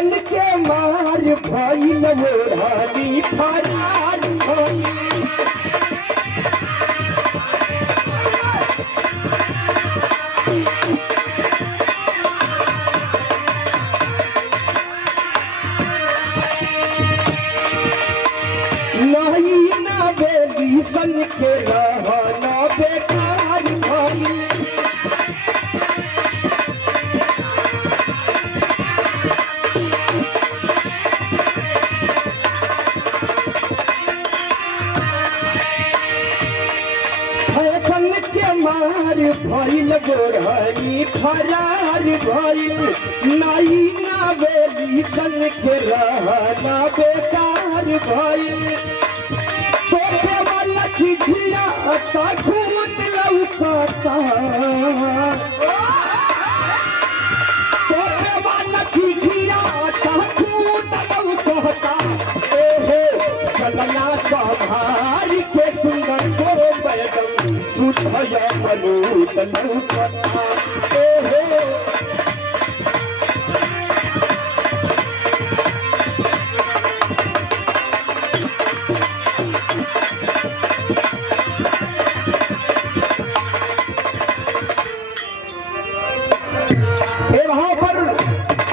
Fashion के मार भइल ओढ़नी फरार भइल। नहीं ना बेली सन के रहना बेकार भइल। फैशन के मार भइल गोरहनी फरार भइल। नहीं ना बेली सन के रहना बेकार भइल। तोपे वाला चिझिया खूद लौकता। तोपे वाला चिझिया खूद लौकता। ओहो चलना संभार के सुंदर को बैगम सुधया बलूत लौकता। ओहो वहां पर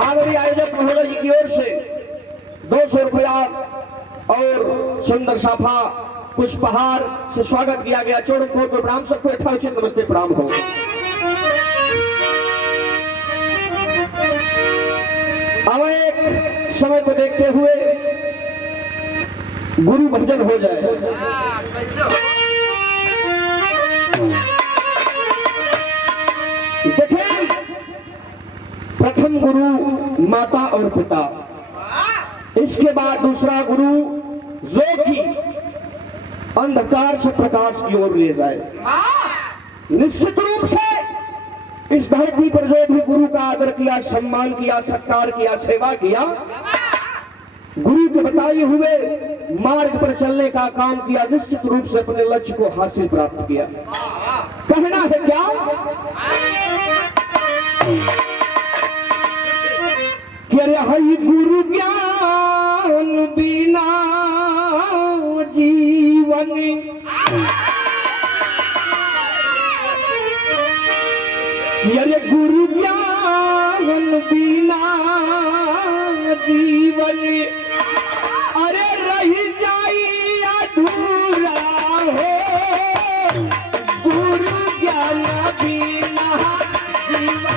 आदरणीय आयोजक महोदय जी की ओर से 200 रुपया और सुंदर साफा पुष्पहार से स्वागत किया गया। चौड़ों कोट में प्रणाम, सबको यथाउचित नमस्ते प्रणाम हो। अब एक समय को देखते हुए गुरु भजन हो जाए। देखें, प्रथम गुरु माता और पिता, इसके बाद दूसरा गुरु जो कि अंधकार से प्रकाश की ओर ले जाए। निश्चित रूप से इस धरती पर जो भी गुरु का आदर किया, सम्मान किया, सत्कार किया, सेवा किया, गुरु के बताए हुए मार्ग पर चलने का काम किया, निश्चित रूप से अपने लक्ष्य को हासिल प्राप्त किया। कहना है क्या? हई गुरु ज्ञान बिना जीवन। अरे गुरु ज्ञान बिना जीवन अरे रही जाई अधूरा हो। गुरु ज्ञान बिना जीवन।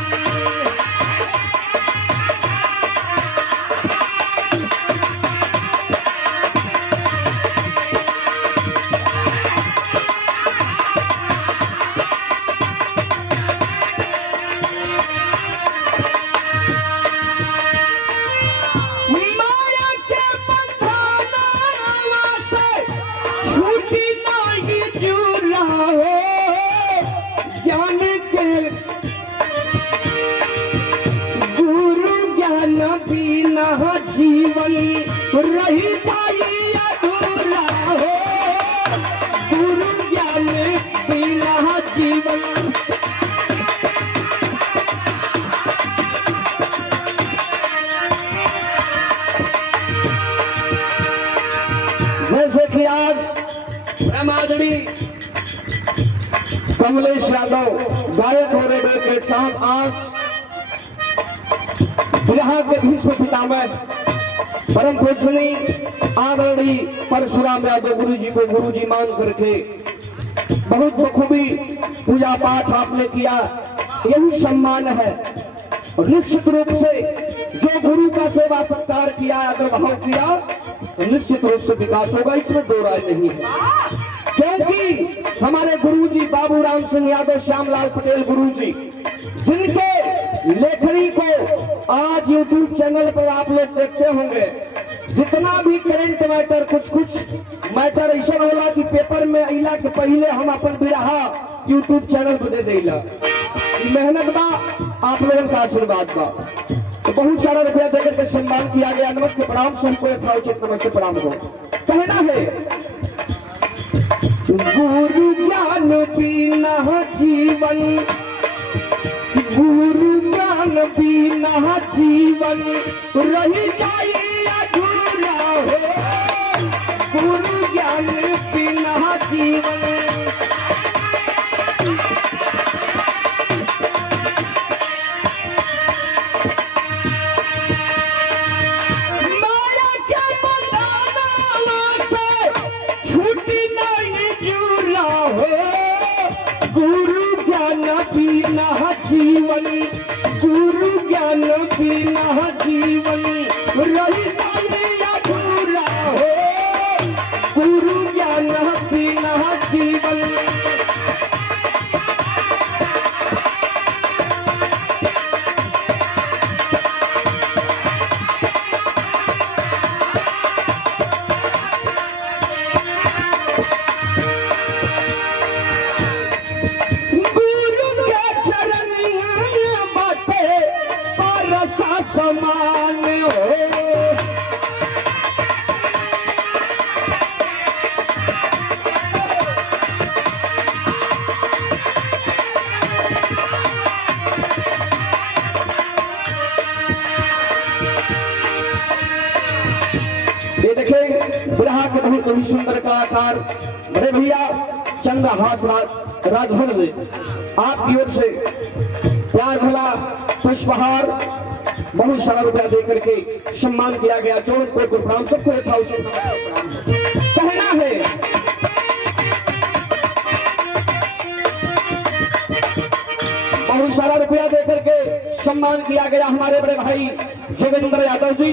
जीवन रही जाई अधूरा हो। गुरु ज्ञान बिना जीवन। जैसे कि आज आदरणीय कमलेश यादव गायक हो रहे के साथ आज यहाँ के भीष्म पितामह परम पूजनीय आदरणीय परशुराम यादव गुरु जी को गुरु जी मान करके बहुत बखूबी पूजा पाठ आपने किया, यही सम्मान है। और निश्चित रूप से जो गुरु का सेवा सत्कार किया, आदर भाव किया, तो निश्चित रूप से विकास होगा, इसमें दो राय नहीं है। क्योंकि हमारे गुरु जी बाबू राम सिंह यादव, श्यामलाल पटेल गुरु जी, जिनके लेखनी को आज YouTube चैनल पर आप लोग देखते होंगे, जितना भी करंट मैटर कुछ मैटर ऐसा होला कि पेपर में अला के पहले हम अपन बिरहा YouTube चैनल पर दे देला। मेहनत बा, आप लोगों का आशीर्वाद बा, तो बहुत सारा रुपया देकर के सम्मान किया गया। नमस्ते प्रणाम, सबको यथाउचित नमस्ते प्रणाम हो। कहना है गुरु ज्ञान बिना जीवन। गुरु ज्ञान ज्ञान बिना जीवन रही जाई अधूरा हो, गुरु ज्ञान बिना जीवन। माया के बंधनवा से छूटी नहीं जुड़ा हो, गुरु ज्ञान बिना जीवन, गुरु ज्ञान बिना जीवन रही जाए अधूरा हो, गुरु ज्ञान बिना जीवन। समान हो, ये देखें बिरहा के बहुत ही सुंदर कलाकार बड़े भैया चंद्रहास राजभर से आपकी ओर से प्यार भला पुष्पहार बहुत सारा रुपया दे करके सम्मान किया गया। चौड़ को प्रणाम, सबको यथाउचित कहना है। बहुत सारा रुपया दे करके सम्मान किया गया हमारे बड़े भाई जोगेंद्र यादव जी,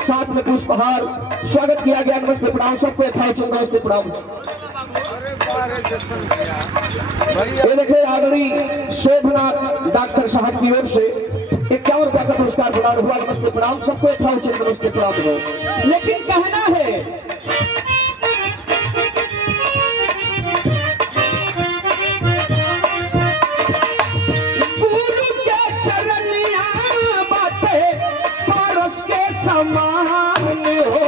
साथ में पुष्पहार स्वागत किया गया। नमस्ते प्रणाम, सबको यथाउचित नमस्ते प्रणाम। ये देखिए आदरणीय शोभनाथ डॉक्टर साहब की ओर से 51 रुपया का पुरस्कार प्रदान हुआ। नमस्ते प्रणाम, सबको यथाउचित नमस्ते प्रणाम हो। लेकिन कहना है गुरु के चरनिया बातें पारस के समान हो,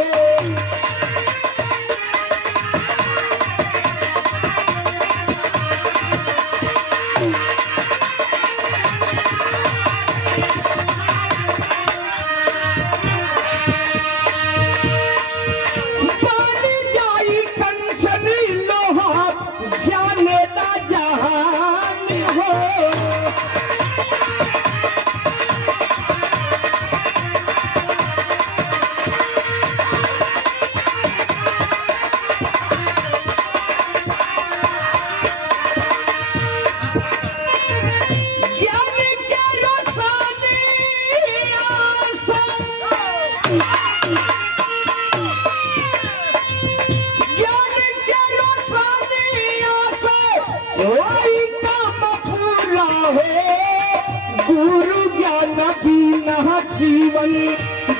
गुरु ज्ञान बिना जीवन,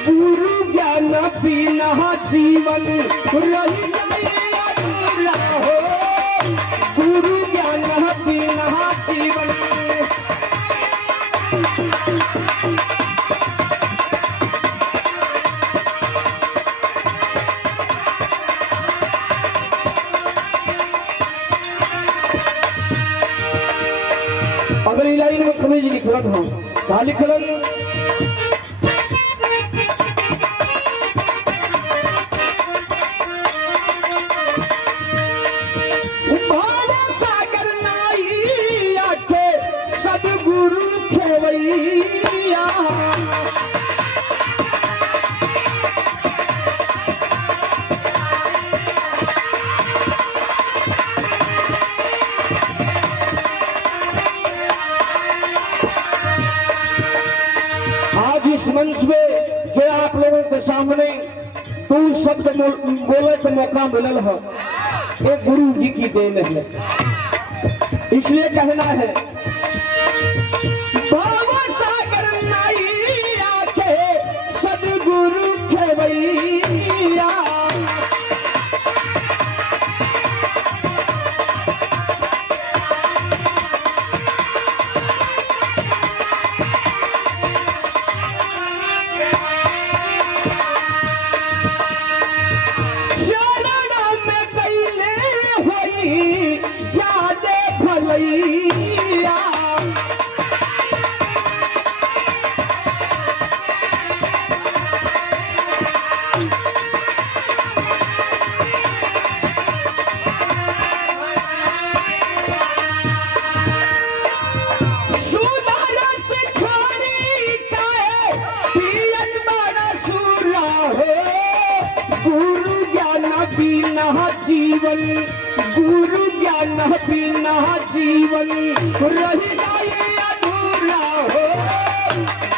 गुरु ज्ञान बिना जीवन रही जाए अधूरा हो, गुरु ज्ञान बिना जीवन। अगली लाइन में खमीज लिखलन हो, कहा लिखलन भाव सागर नाई आके सदगुरु खेवैया, इस मंच पे जो आप लोगों के सामने दो शब्द बोले का मौका मिलल है, ये गुरु जी की देन है। इसलिए कहना है भाव सागर नाई आके सदगुरु खेवैया, जीवन, गुरु ज्ञान बिना जीवन रह जाए अधूरा हो,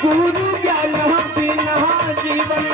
गुरु ज्ञान बिना जीवन।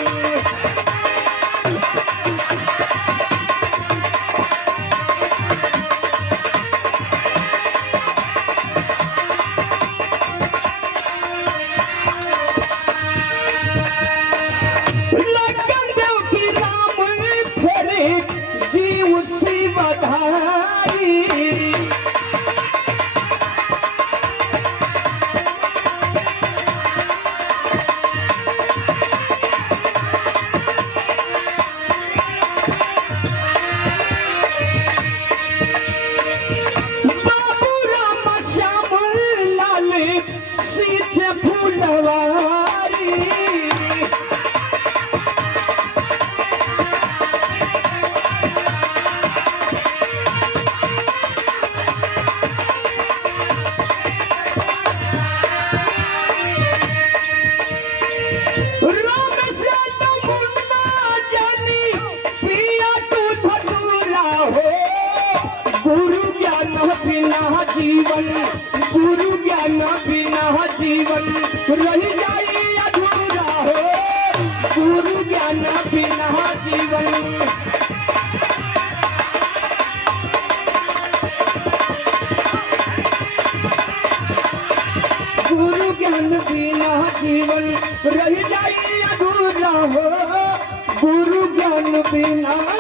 जीवन, गुरु ज्ञान बिना जीवन रह जाए अधूरा हो, गुरु ज्ञान बिना जीवन। गुरु ज्ञान बिना जीवन रह जाए अधूरा हो, गुरु ज्ञान बिना